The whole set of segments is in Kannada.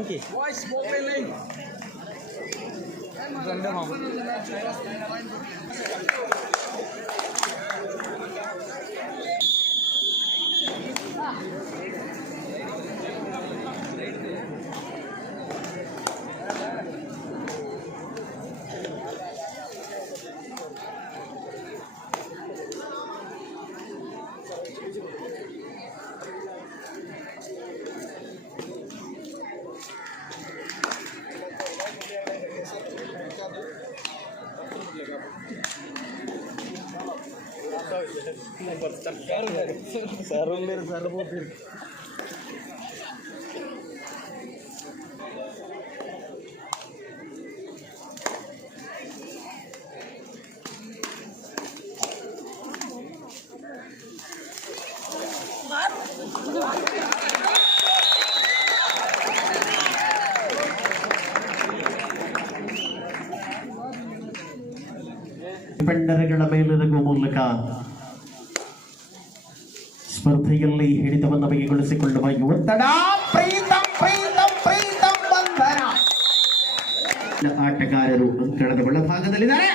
বলেন কি? ধন্যবাদ ಒಂಜಿಂತಲು ಅಂತಲು ಒಂಕಿ ಪೆಂಡರಗಳ ಮೇಲೆರಗುವ ಮೂಲಕ ಸ್ಪರ್ಧೆಯಲ್ಲಿ ಹಿಡಿತವನ್ನು ಬಗೆಗೊಳಿಸಿಕೊಳ್ಳುವ ಯುವತಡ ಪ್ರೀತಂ ಪ್ರೀತಂ ಪ್ರೀತಂ ಬಂಧನ ಆಟಗಾರರು ಅಂಕಣದ ಒಳಭಾಗದಲ್ಲಿದ್ದಾರೆ.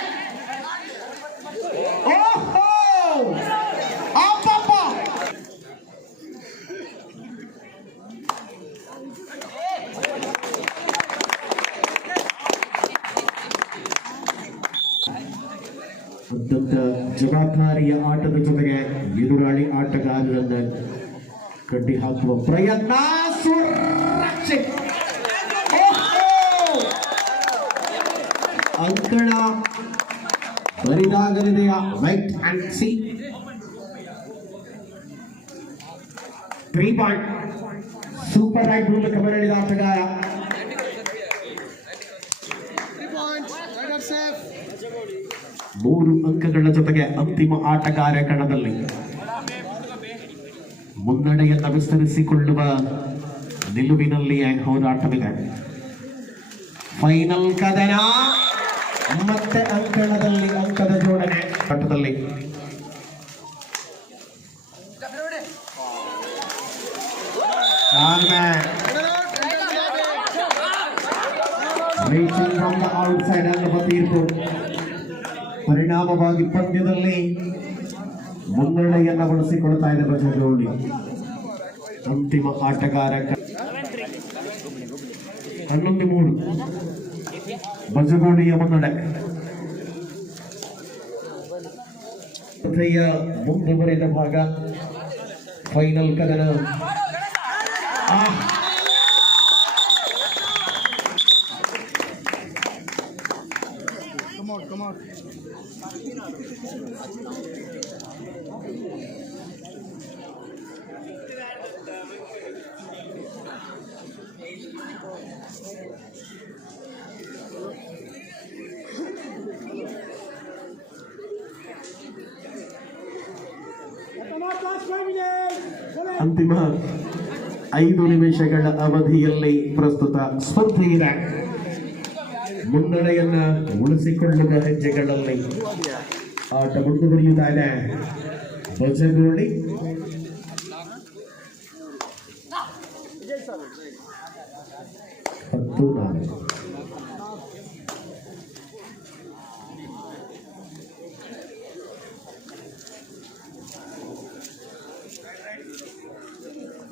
ಅತ್ಯಂತ ಜವಾಬ್ದಾರಿಯ ಆಟದ ಜೊತೆಗೆ ಎದುರಾಳಿ ಆಟಗಾರರನ್ನ ಕಟ್ಟಿ ಹಾಕುವ ಪ್ರಯತ್ನ ಸುರಕ್ಷೆ ಓಹೋ! ಅಂಕಣ ಬರಿದಾಗಲಿದೆಯ wait and see three point super raid ಮೂಲಕ ಮರಳಿದ ಆಟಗಾರ ಮೂರು ಅಂಕಗಳ ಜೊತೆಗೆ ಅಂತಿಮ ಆಟಗಾರ ಕಣದಲ್ಲಿ ಮುನ್ನಡೆಯನ್ನು ವಿಸ್ತರಿಸಿಕೊಳ್ಳುವ ನಿಲುವಿನಲ್ಲಿಯೇ ಹೋರಾಟವಿದೆ. ಫೈನಲ್ ಕದನ. ಮತ್ತೆ ಅಂಕಣದಲ್ಲಿ ಅಂಕದ ಜೋಡಣೆ ಆಟದಲ್ಲಿ Reaching from the ಪರಿಣಾಮವಾಗಿ ಪಂದ್ಯದಲ್ಲಿ ಮುನ್ನಡೆಯನ್ನ ಬಳಸಿಕೊಳ್ತಾ ಇದೆ ಬಜಗೋಳಿ ಅಂತಿಮ ಆಟಗಾರ ಹನ್ನೊಂದು ಮೂರು. ಬಜಗೋಳಿಯ ಮುನ್ನಡೆ. ಮುಂದುವರೆದ ಭಾಗ. ಫೈನಲ್ ಕದನ. ಅಂತಿಮ ಐದು ನಿಮಿಷಗಳ ಅವಧಿಯಲ್ಲಿ ಪ್ರಸ್ತುತ ಸ್ಪರ್ಧೆ ಇದೆ. ಮುನ್ನಡೆಯನ್ನ ಉಳಿಸಿಕೊಳ್ಳುವ ಹೆಜ್ಜೆಗಳಲ್ಲಿ ಆಟ ಮುಂದುವರಿಯುತ್ತಾ ಇದೆ ಬಜಗೋಳಿ ಹತ್ತು ನಾಲ್ಕು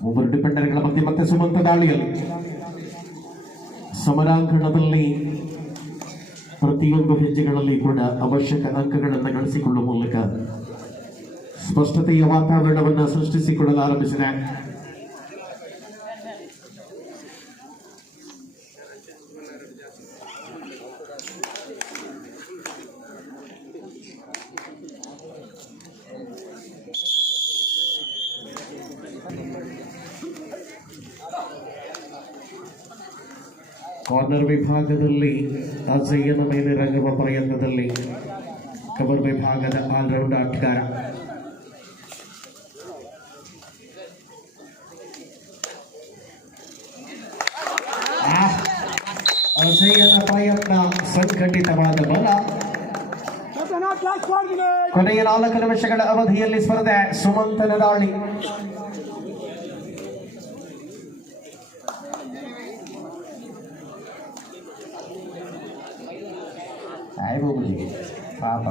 ಮೂವರು ಡಿಪೆಂಡರ್ಗಳ ಮಧ್ಯೆ ಮತ್ತೆ ಸುಮಂತ ದಾಳಿಯಲ್ಲಿ ಸಮರಾಂಗಣದಲ್ಲಿ ಪ್ರತಿಯೊಂದು ಹೆಜ್ಜೆಗಳಲ್ಲಿ ಕೂಡ ಅವಶ್ಯಕ ಅಂಕಗಳನ್ನು ಗಳಿಸಿಕೊಳ್ಳುವ ಮೂಲಕ ಸ್ಪಷ್ಟತೆಯ ವಾತಾವರಣವನ್ನು ಸೃಷ್ಟಿಸಿಕೊಳ್ಳಲು ಆರಂಭಿಸಿದೆ ಕಾರ್ನರ್ ವಿಭಾಗದಲ್ಲಿ ಅಜಯ್ಯನ ಮೇಲೆ ರಂಗುವ ಪ್ರಯತ್ನದಲ್ಲಿ ಕಬರ್ ವಿಭಾಗದ ಆಲ್ರೌಂಡ್ ಆಟಗಾರ ಅಜಯ್ಯನ ಪ್ರಯತ್ನ ಸಂಘಟಿತವಾದ ಬಲ. ಕೊನೆಯ ನಾಲ್ಕು ನಿಮಿಷಗಳ ಅವಧಿಯಲ್ಲಿ ಸ್ಪರ್ಧೆ, ಸುಮಂತನ ದಾಳಿ. ಸಾಯಿಬಾಬುಜಿ ಪಾಪ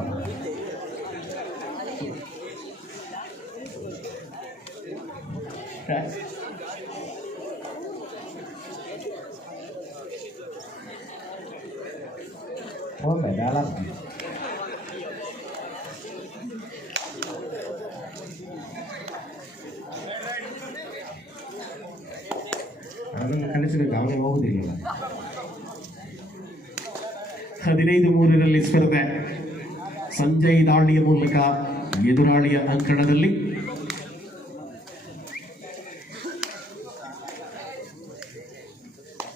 ಒಮ್ಮೆ ಡಾಲರ್ ಅದನ್ನು ಕಲಿಸಬೇಕು ಅವನಿಗೆ ಹೋಗುದಿಲ್ಲ ಹದಿನೈದು ಮೂರರಲ್ಲಿ ಸ್ಪರ್ಧೆ. ಸಂಜಯ್ ದಾಳಿಯ ಮೂಲಕ ಎದುರಾಳಿಯ ಅಂಕಣದಲ್ಲಿ.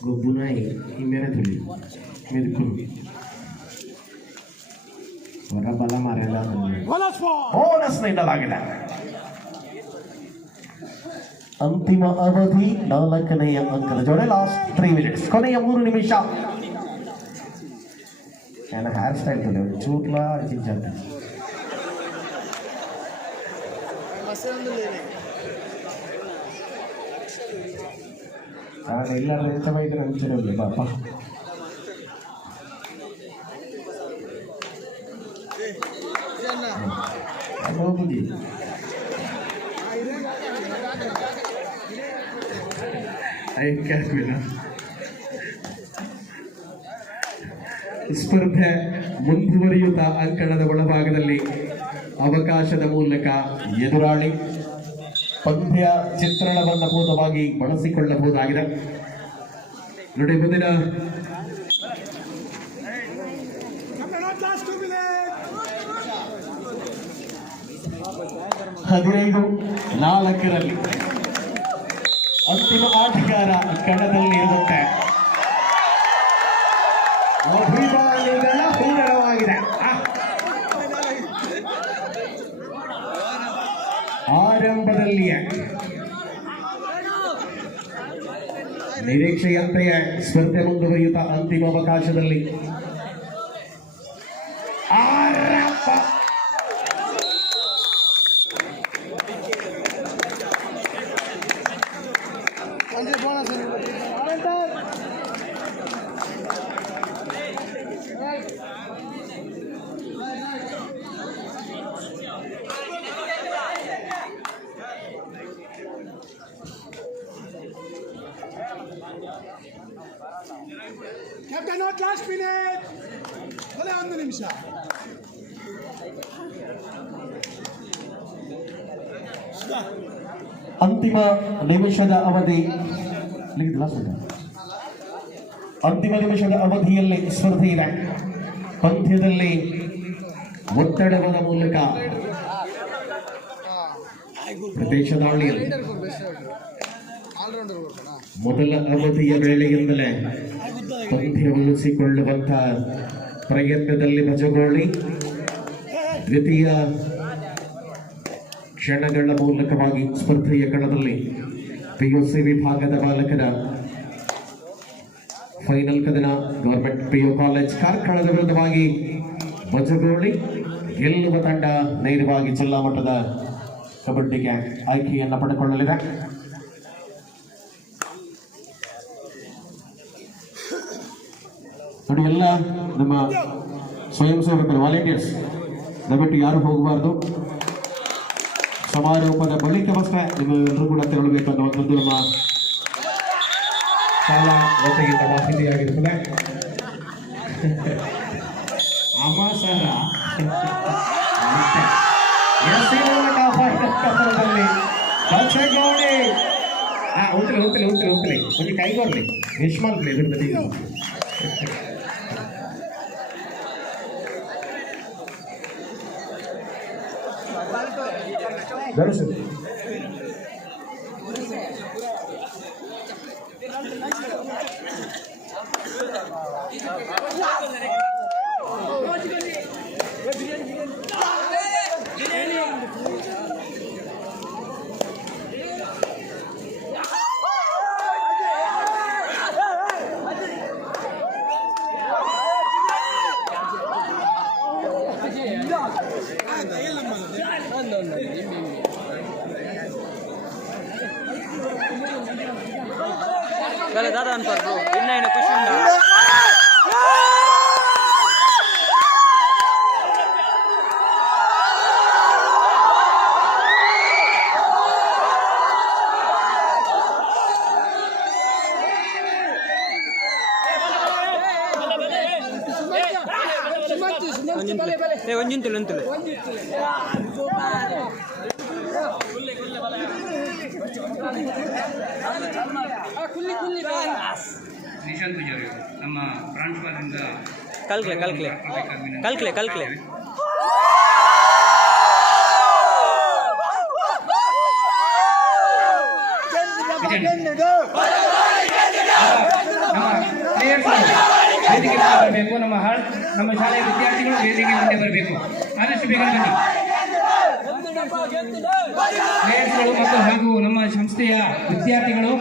ಗೊಬ್ಬುನಾಯಿ ಈ ಮೇರೆ ತುಳಿ ಮೆದುಕುರು ಹೊರ ಬಲ ಮಾರೆಲ್ಲ. ಬೋನಸ್ ಅಂತಿಮ ಅವಧಿ ನಾಲ್ಕನೆಯ ಅಂಕದ ಜೋಡೆ ಲಾಸ್ಟ್ ತ್ರೀ ಮಿನಿಟ್ಸ್ ಕೊನೆಯ ಮೂರು ನಿಮಿಷ. ஏன்னா ஹேர் ஸ்டைல் கிடையாது சூட்லாம் அடிச்சு சாப்பிட்டேன் நான் எல்லாரும் எடுத்த பைக்கில் அனுப்பிச்சிடும் பாப்பா? கோபுதி ஐ கேட்குறேன் ಸ್ಪರ್ಧೆ ಮುಂದುವರಿಯುತ್ತ ಅಂಕಣದ ಒಳಭಾಗದಲ್ಲಿ ಅವಕಾಶದ ಮೂಲಕ ಎದುರಾಳಿ ಪಂದ್ಯ ಚಿತ್ರಣವನ್ನು ಪೂರ್ಣವಾಗಿ ಬಳಸಿಕೊಳ್ಳಬಹುದಾಗಿದೆ. ನೋಡಿ, ಮುಂದಿನ ಹದಿನೈದು ನಾಲ್ಕರಲ್ಲಿ ಅಂತಿಮ ಆಟಗಾರ ಕಣದಲ್ಲಿ ಆರಂಭದಲ್ಲಿಯೇ ನಿರೀಕ್ಷೆಯಂತೆಯೇ ಸ್ಪರ್ಧೆ ಮುಂದುವರಿಯುತ್ತಾ ಅಂತಿಮ ಅವಕಾಶದಲ್ಲಿ. ಕ್ಯಾಪ್ಟನ್ ನಾಟ್ ಲಾಸ್ಟ್ ಮಿನಿಟ್ ಕೊನೆ ಒಂದು ನಿಮಿಷ ಅಂತಿಮ ನಿಮಿಷದ ಅವಧಿ ಅಂತಿಮ ನಿಮಿಷದ ಅವಧಿಯಲ್ಲಿ ಸ್ಪರ್ಧೆ ಇದೆ. ಪಂದ್ಯದಲ್ಲಿ ಒತ್ತಡಗಳ ಮೂಲಕ ಪ್ರದೇಶದ ಕೊಡ್ತಾನ ಮೊದಲ ಅವಧಿಯ ವೇಳೆಯಿಂದಲೇ ಪಂದ್ಯ ಉಳಿಸಿಕೊಳ್ಳುವಂತ ಪ್ರಯತ್ನದಲ್ಲಿ ಭಜಗೋಳಿ ದ್ವಿತೀಯ ಕ್ಷಣಗಳ ಮೂಲಕವಾಗಿ ಸ್ಪರ್ಧೆಯ ಕಣದಲ್ಲಿ ಪಿಯುಸಿ ವಿಭಾಗದ ಬಾಲಕರ ಫೈನಲ್ ಕದನ ಗವರ್ಮೆಂಟ್ ಪಿಯು ಕಾಲೇಜ್ ಕಾರ್ಕಳದ ವಿರುದ್ಧವಾಗಿ ಭಜಗೋಳಿ ಗೆಲ್ಲುವ ತಂಡ ನೇರವಾಗಿ ಜಿಲ್ಲಾ ಮಟ್ಟದ ಕಬಡ್ಡಿಗೆ ಆಯ್ಕೆಯನ್ನು ಪಡೆದುಕೊಳ್ಳಲಿದೆ. ನೋಡಿ ಎಲ್ಲ ನಮ್ಮ ಸ್ವಯಂ ಸೇವಕರು ವಾಲಂಟಿಯರ್ಸ್ ದಯವಿಟ್ಟು ಯಾರು ಹೋಗಬಾರ್ದು? ಸಮಾರೋಪದ ಬಳಿಕವಷ್ಟೇ ನಿಮ್ಮೆಲ್ಲರೂ ಕೂಡ ತೆರಳಬೇಕು ಅನ್ನುವಂಥದ್ದು ನಮ್ಮ ಶಾಲಾ ವತಿಯಿಂದ ಮಾಹಿತಿಯಾಗಿರುತ್ತದೆ ಅಮಾಸರ ಹಾ ಉಂಟಲೆ ಉಂಟಲೆ ಉಂಟಲೆ ಒಂದು ಕೈಗೋರ್ಲಿ ಇದ್ರ ধরেছেন కదా దాదా అనుకోరు బ్రో విన్ అయిన ఖుషి ఉందా ಒಂಜಿಂತಲು ಒಂಜಿಂತಲು ನಿಶಾಂತ್ ಪೂಜಾರಿ ಅವರು ನಮ್ಮ ಪ್ರಾಂಶುಪಾಲರಿಂದ ಕಲ್ಕ್ಲೆ ಕಲ್ಕ್ಲೆ ಕಲ್ಕ್ಲೆ ಕಲ್ಕ್ಲೆ ನಮ್ಮ ಪ್ಲೇಯರ್ಸ್ ವೇದಿಕೆ ಮುಂದೆ ಬರಬೇಕು ನಮ್ಮ ಹಾಳ್ ನಮ್ಮ ಶಾಲೆಯ ವಿದ್ಯಾರ್ಥಿಗಳು ವೇದಿಕೆ ಮುಂದೆ ಬರಬೇಕು ಆದಷ್ಟು ಬೇಗ ಬನ್ನಿ ಪ್ಲೇಯರ್ಸ್ಗಳು ಮತ್ತು ಹಾಗೂ ನಮ್ಮ ಸಂಸ್ಥೆಯ ವಿದ್ಯಾರ್ಥಿಗಳು